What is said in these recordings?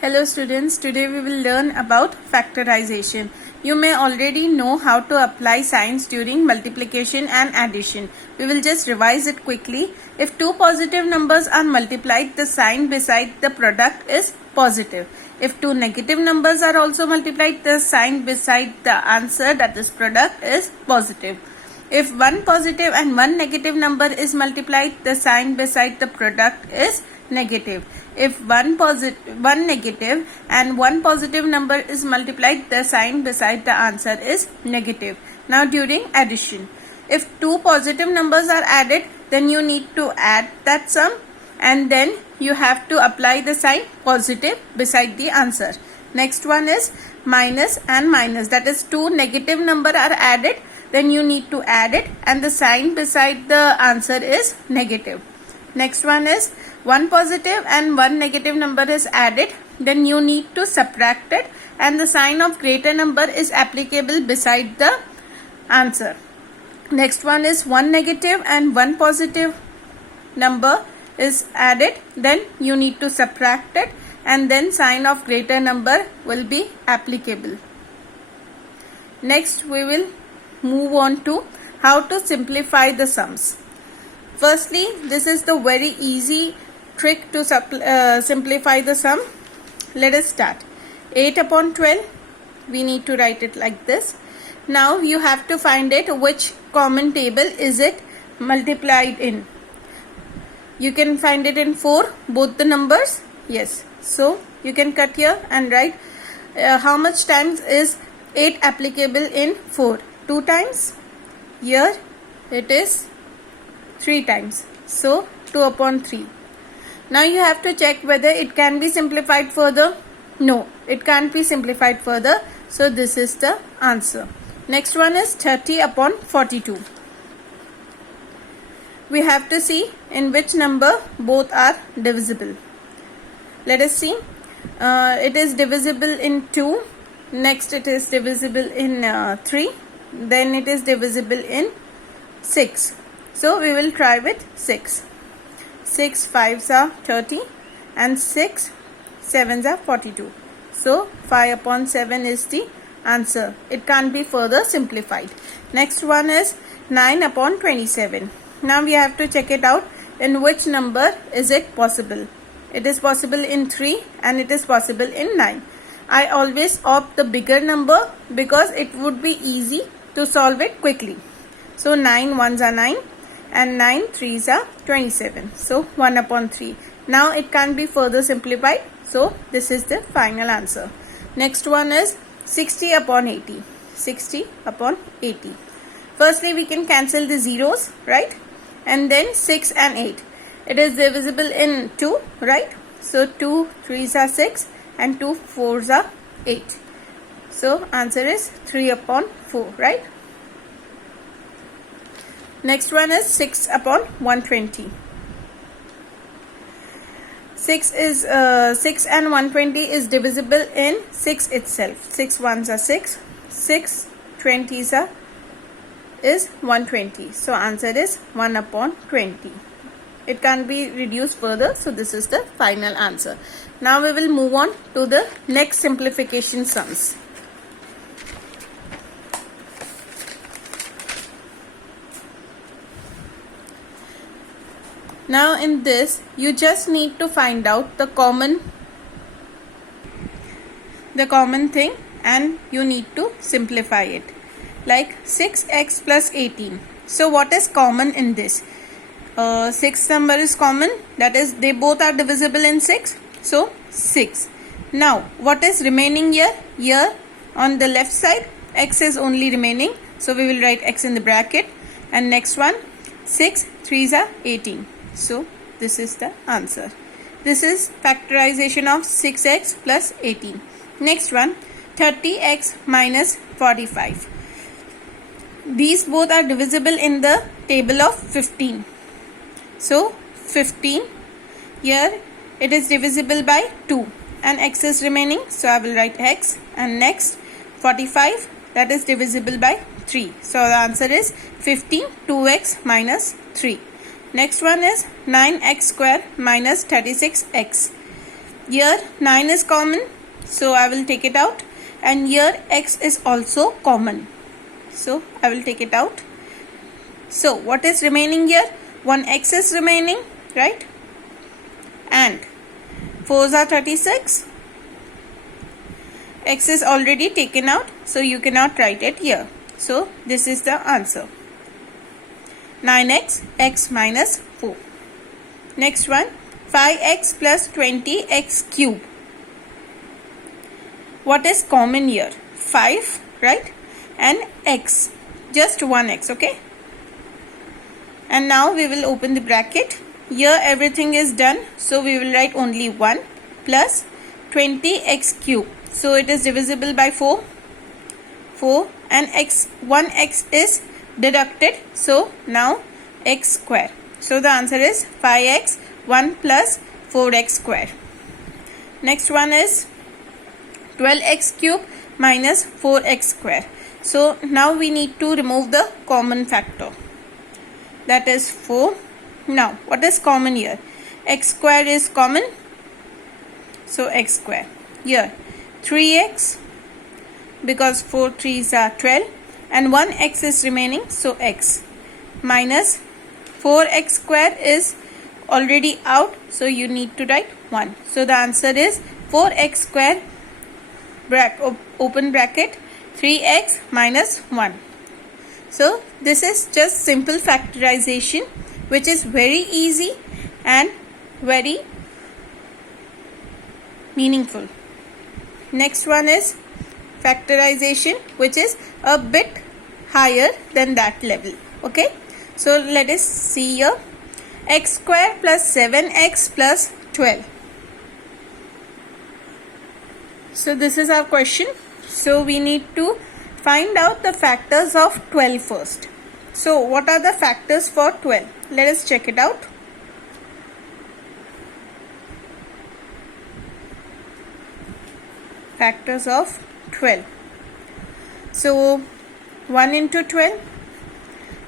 Hello students, today we will learn about factorization. You may already know how to apply signs during multiplication and addition. We will just revise it quickly. If two positive numbers are multiplied, the sign beside the product is positive. If two negative numbers are also multiplied, the sign beside the answer, that is product, is positive. If one positive and one negative number is multiplied, the sign beside the product is negative. If one negative and one positive number is multiplied, the sign beside the answer is negative. Now during addition, if two positive numbers are added, then you need to add that sum and then you have to apply the sign positive beside the answer. Next one is minus and minus, that is two negative number are added, then you need to add it and the sign beside the answer is negative. Next one is one positive and one negative number is added, then you need to subtract it and the sign of greater number is applicable beside the answer. Next one is one negative and one positive number is added, then you need to subtract it and then sign of greater number will be applicable. Next we will move on to how to simplify the sums. Firstly, this is the very easy trick to simplify the sum. Let us start. 8 upon 12, we need to write it like this. Now you have to find it which common table is it multiplied in. You can find it in 4, both the numbers. Yes. So you can cut here and write how much times is 8 applicable in 4. 2 times. Here it is 3 times. So 2 upon 3. Now you have to check whether it can be simplified further. No, it can't be simplified further. So this is the answer. Next one is 30 upon 42. We have to see in which number both are divisible. Let us see. It is divisible in 2. Next it is divisible in 3. Then it is divisible in 6. So we will try with 6. 6 5s are 30 and 6 7s are 42. So 5 upon 7 is the answer. It can't be further simplified. Next one is 9 upon 27. Now we have to check it out in which number is it possible. It is possible in 3 and it is possible in 9. I always opt the bigger number because it would be easy to solve it quickly. So 9 1s are 9 and 9 3s are 27. So 1 upon 3. Now it can't be further simplified. So this is the final answer. Next one is 60 upon 80. 60 upon 80. Firstly we can cancel the zeros, right? And then 6 and 8. It is divisible in 2, right? So 2 3s are 6 and 2 4s are 8. So answer is 3 upon 4, right? Next one is 6 upon 120. 6 and 120 is divisible in 6 itself. 6 1s are 6. 6 20s is 120. So answer is 1 upon 20. It can't be reduced further. So this is the final answer. Now we will move on to the next simplification sums. Now in this you just need to find out the common thing and you need to simplify it. Like 6x plus 18. So what is common in this? 6 number is common, that is they both are divisible in 6. So 6. Now what is remaining here? Here on the left side x is only remaining. So we will write x in the bracket. And next one 6 3s are 18. So this is the answer. This is factorization of 6x plus 18. Next one 30x minus 45. These both are divisible in the table of 15. So 15, here it is divisible by 2 and x is remaining. So I will write x. And next 45, that is divisible by 3. So the answer is 15 2x minus 3. Next one is 9x square minus 36x. Here 9 is common, so I will take it out, and here x is also common, so I will take it out. So what is remaining here? 1x is remaining, right? And 4s are 36. X is already taken out, so you cannot write it here. So this is the answer. 9x, x minus 4. Next one, 5x plus 20x cube. What is common here? 5, right? And x, just 1x, okay? And now we will open the bracket. Here everything is done, so we will write only 1 plus 20x cube. So it is divisible by 4, and 1x is deducted, so now x square. So the answer is 5x 1 plus 4x square. Next one is 12x cube minus 4x square. So now we need to remove the common factor, that is 4. Now what is common here? X square is common, so x square. Here 3x, because 4 3s are 12, and 1x is remaining, so x, minus 4x square is already out, so you need to write 1. So the answer is 4x square, open bracket, 3x minus 1. So this is just simple factorization, which is very easy and very meaningful. Next one is factorization, which is a bit higher than that level. Okay, so let us see here. X square plus 7x plus 12. So this is our question. So we need to find out the factors of 12 first. So what are the factors for 12? Let us check it out. Factors of 12. So 1 into 12,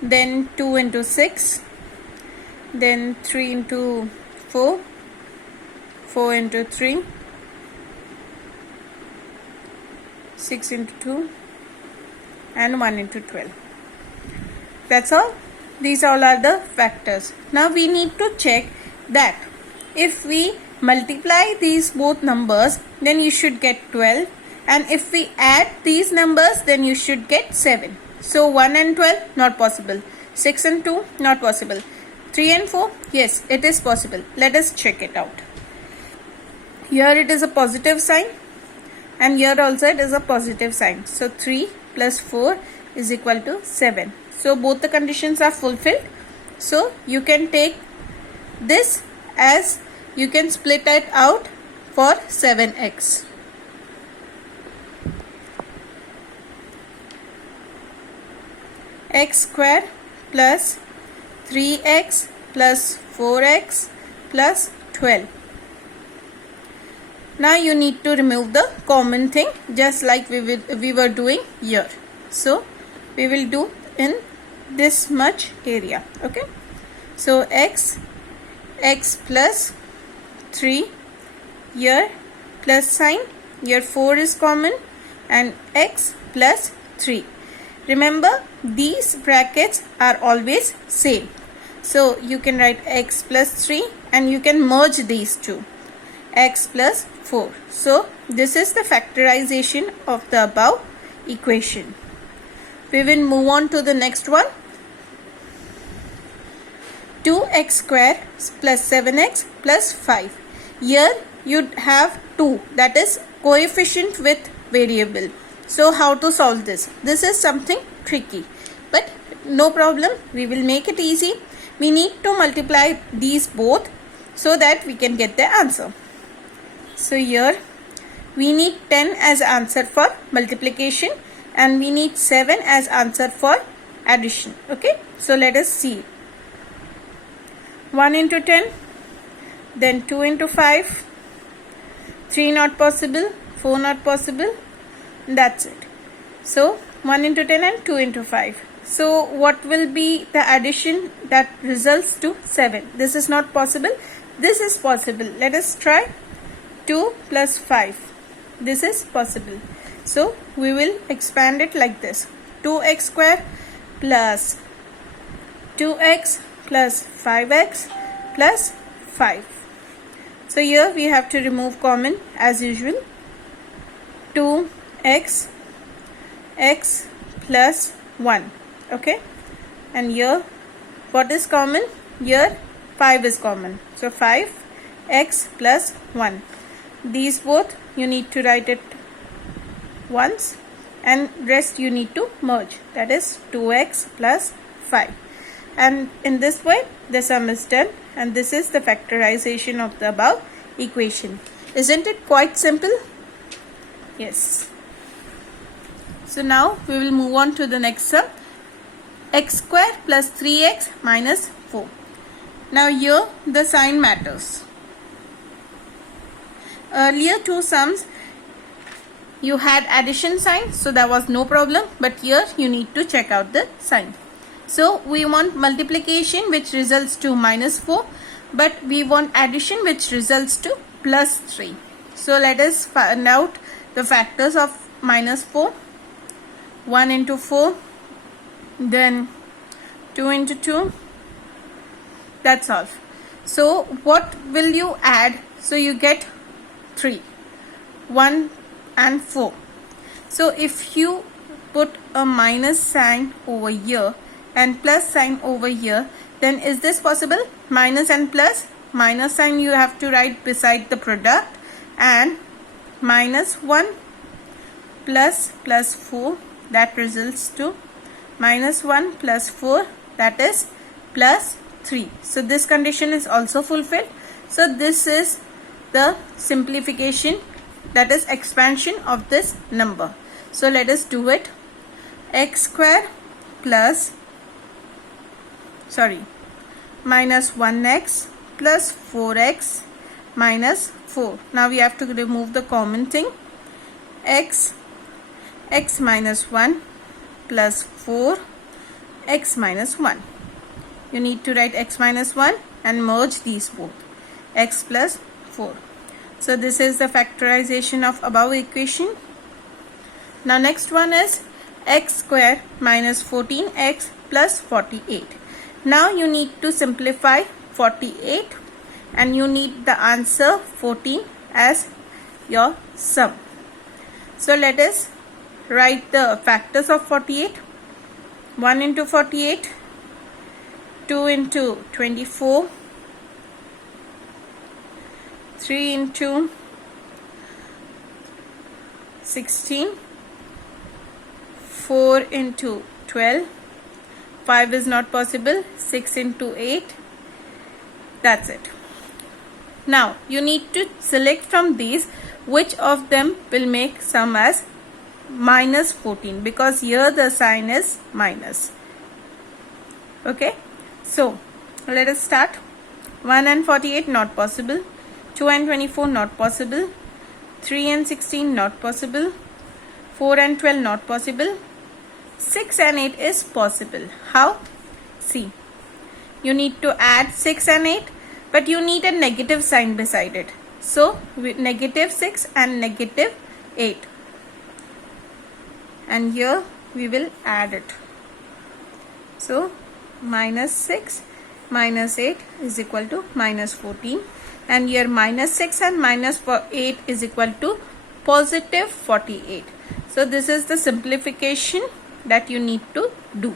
then 2 into 6, then 3 into 4, 4 into 3, 6 into 2, and 1 into 12. That's all. These all are the factors. Now we need to check that if we multiply these both numbers, then you should get 12, and if we add these numbers, then you should get 7. So 1 and 12, not possible. 6 and 2, not possible. 3 and 4, yes, it is possible. Let us check it out. Here it is a positive sign, and here also it is a positive sign. So 3 plus 4 is equal to 7. So both the conditions are fulfilled. So you can take this as, you can split it out for 7x. X square plus 3x plus 4x plus 12. Now you need to remove the common thing, just like we were doing here. So we will do in this much area. Okay, so x plus 3, here plus sign, here 4 is common, and x plus 3. Remember, these brackets are always same, so you can write x plus 3, and you can merge these two, x plus 4. So this is the factorization of the above equation. We will move on to the next one. 2x square plus 7x plus 5. Here you have 2, that is coefficient with variable. So how to solve this? This is something tricky, but no problem, we will make it easy. We need to multiply these both so that we can get the answer. So here we need 10 as answer for multiplication, and we need 7 as answer for addition. Okay, so let us see. 1 into 10, then 2 into 5, 3 not possible, 4 not possible, that's it. So 1 into 10 and 2 into 5. So what will be the addition that results to 7? This is not possible, this is possible. Let us try. 2 plus 5. This is possible. So we will expand it like this. 2x square plus 2x plus 5x plus 5. So here we have to remove common as usual. 2x x plus 1. Okay, and here what is common? Here 5 is common. So 5x plus 1. These both you need to write it once, and rest you need to merge. That is 2x plus 5. And in this way the sum is done, and this is the factorization of the above equation. Isn't it quite simple? Yes. So now we will move on to the next sum. X square plus 3x minus 4. Now here the sign matters. Earlier two sums you had addition sign, so there was no problem, but here you need to check out the sign. So we want multiplication which results to minus 4, but we want addition which results to plus 3. So let us find out the factors of minus 4. 1 into 4, then 2 into 2. That's all. So what will you add? So you get 3, 1 and 4. So if you put a minus sign over here and plus sign over here, then is this possible? Minus and plus, minus sign you have to write beside the product, and minus 1 plus 4, that results to minus 1 plus 4, that is plus 3. So this condition is also fulfilled. So this is the simplification, that is expansion of this number. So let us do it. X square plus minus 1x plus 4x minus 4. Now we have to remove the common thing. X minus 1 plus 4 x minus 1. You need to write x minus 1 and merge these both. X plus 4. So this is the factorization of above equation. Now next one is x square minus 14x plus 48. Now you need to simplify 48 and you need the answer 14 as your sum. So let us write the factors of 48. 1 into 48, 2 into 24, 3 into 16, 4 into 12, 5 is not possible, 6 into 8, that's it. Now you need to select from these which of them will make sum as minus 14, because here the sign is minus. Okay, so let us start. 1 and 48 not possible, 2 and 24 not possible, 3 and 16 not possible, 4 and 12 not possible, 6 and 8 is possible. How? See, you need to add 6 and 8, but you need a negative sign beside it. So negative 6 and negative 8, and here we will add it. So minus 6 minus 8 is equal to minus 14, and here minus 6 and minus 8 is equal to positive 48. So this is the simplification that you need to do.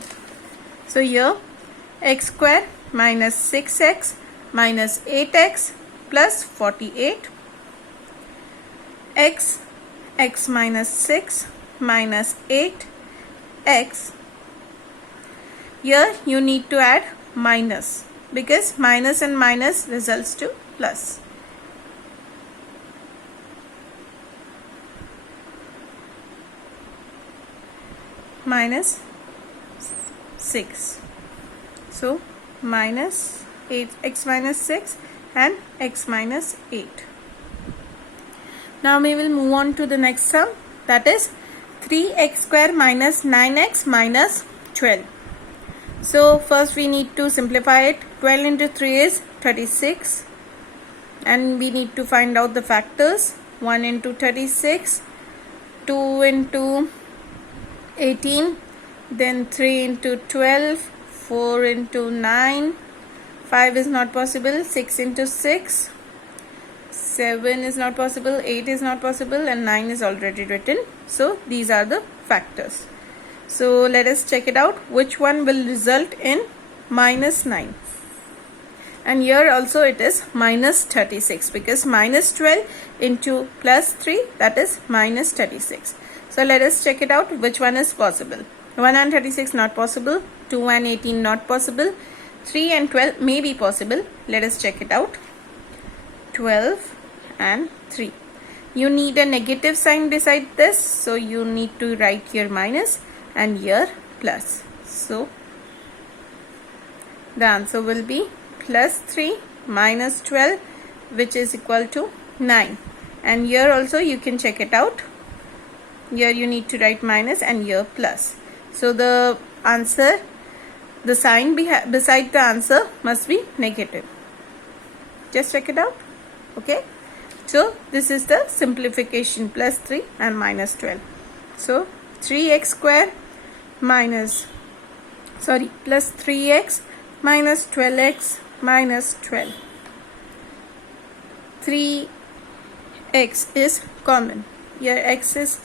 So here x square minus 6x minus 8x plus 48, x minus 6 minus 8x. Here you need to add minus, because minus and minus results to plus. Minus 6. So minus 8, x minus 6 and x minus 8. Now we will move on to the next sum, that is 3x square minus 9x minus 12. So first we need to simplify it. 12 into 3 is 36. and we need to find out the factors. 1 into 36, 2 into 18, then 3 into 12, 4 into 9, 5 is not possible, 6 into 6, 7 is not possible, 8 is not possible, and 9 is already written. So these are the factors. So let us check it out. Which one will result in minus 9? And here also it is minus 36, because minus 12 into plus 3, that is minus 36. So let us check it out. Which one is possible? 1 and 36 not possible. 2 and 18 not possible. 3 and 12 may be possible. Let us check it out. 12 and 3. You need a negative sign beside this, so you need to write here minus and here plus. So the answer will be plus 3 minus 12, which is equal to 9. And here also you can check it out. Here you need to write minus and here plus. So the answer, the sign beside the answer must be negative. Just check it out. Okay. So this is the simplification, plus 3 and minus 12. So 3x square plus 3x minus 12x minus 12. 3x is common. Here x is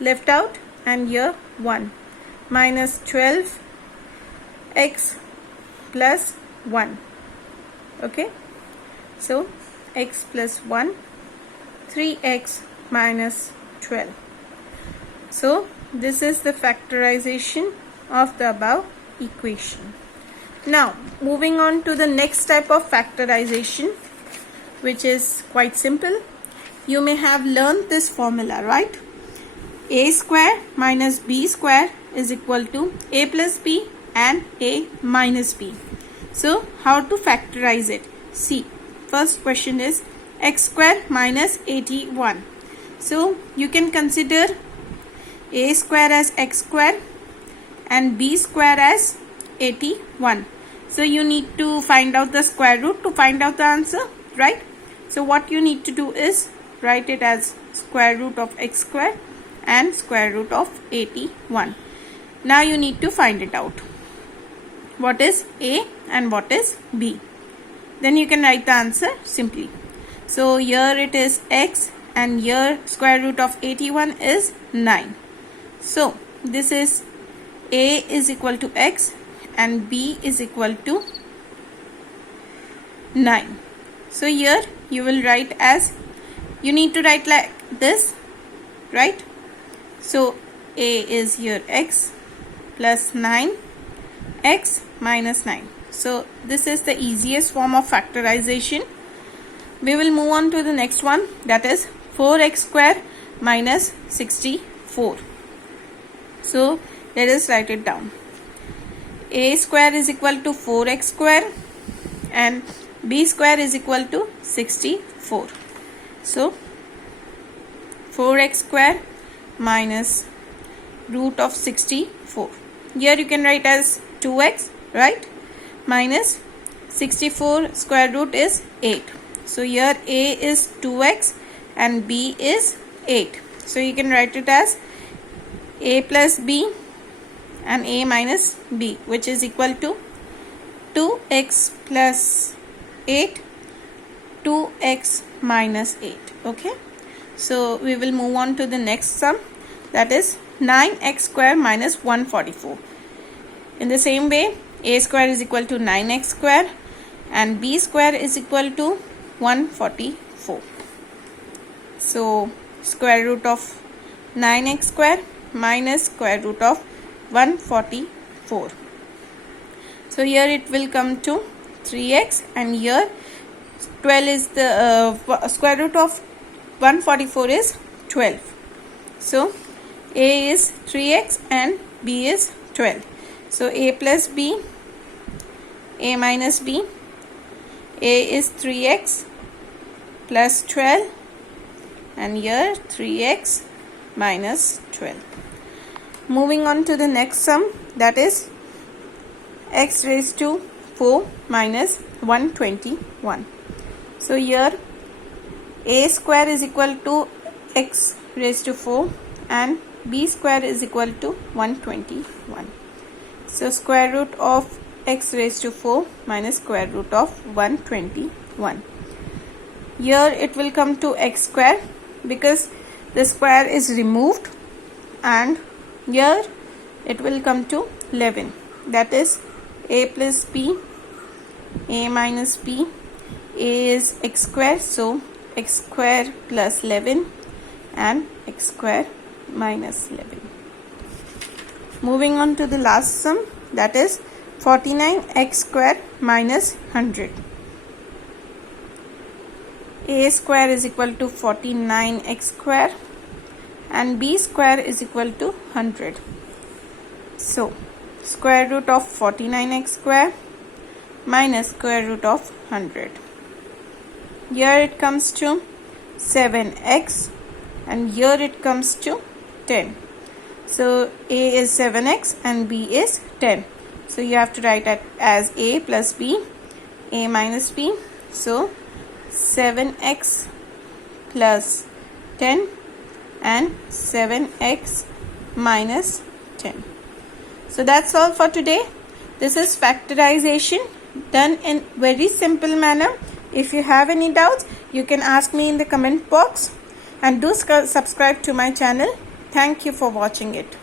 left out and here 1. Minus 12x plus 1. Okay. So x plus 1. 3x minus 12. So this is the factorization of the above equation. Now moving on to the next type of factorization, which is quite simple. You may have learned this formula, right? A square minus b square is equal to a plus b and a minus b. So how to factorize it? See, first question is x square minus 81. So you can consider a square as x square and b square as 81. So you need to find out the square root to find out the answer, right? So what you need to do is write it as square root of x square and square root of 81. Now you need to find it out. What is a and what is b? Then you can write the answer simply. So here it is x and here square root of 81 is 9. So this is a is equal to x and b is equal to 9. So here you will write as, you need to write like this, right? So a is here x plus 9, x minus 9. So this is the easiest form of factorization. We will move on to the next one, that is 4x square minus 64. So let us write it down. A square is equal to 4x square and b square is equal to 64. So 4x square minus root of 64. Here you can write as 2x, right? Minus 64 square root is 8. So here a is 2x and b is 8. So you can write it as a plus b and a minus b, which is equal to 2x plus 8, 2x minus 8. Okay. So we will move on to the next sum, that is 9x square minus 144. In the same way, a square is equal to 9x square and b square is equal to 144. So square root of 9x square minus square root of 144. So here it will come to 3x and here 12 is the square root of 144 is 12. So a is 3x and b is 12. So a plus b, a minus b, a is 3x plus 12 and here 3x minus 12. Moving on to the next sum, that is x raised to 4 minus 121. So here a square is equal to x raised to 4 and b square is equal to 121. So square root of x raised to 4 minus square root of 121. Here it will come to x square because the square is removed, and here it will come to 11. That is a plus b, a minus b. A is x square, so x square plus 11 and x square minus 11. Moving on to the last sum, that is 49x square minus 100. A square is equal to 49x square and b square is equal to 100. So square root of 49x square minus square root of 100. Here it comes to 7x and here it comes to 10. So a is 7x and b is 10. So you have to write it as a plus b, a minus b. So 7x plus 10 and 7x minus 10. So that's all for today. This is factorization done in very simple manner. If you have any doubts, you can ask me in the comment box, and do subscribe to my channel. Thank you for watching it.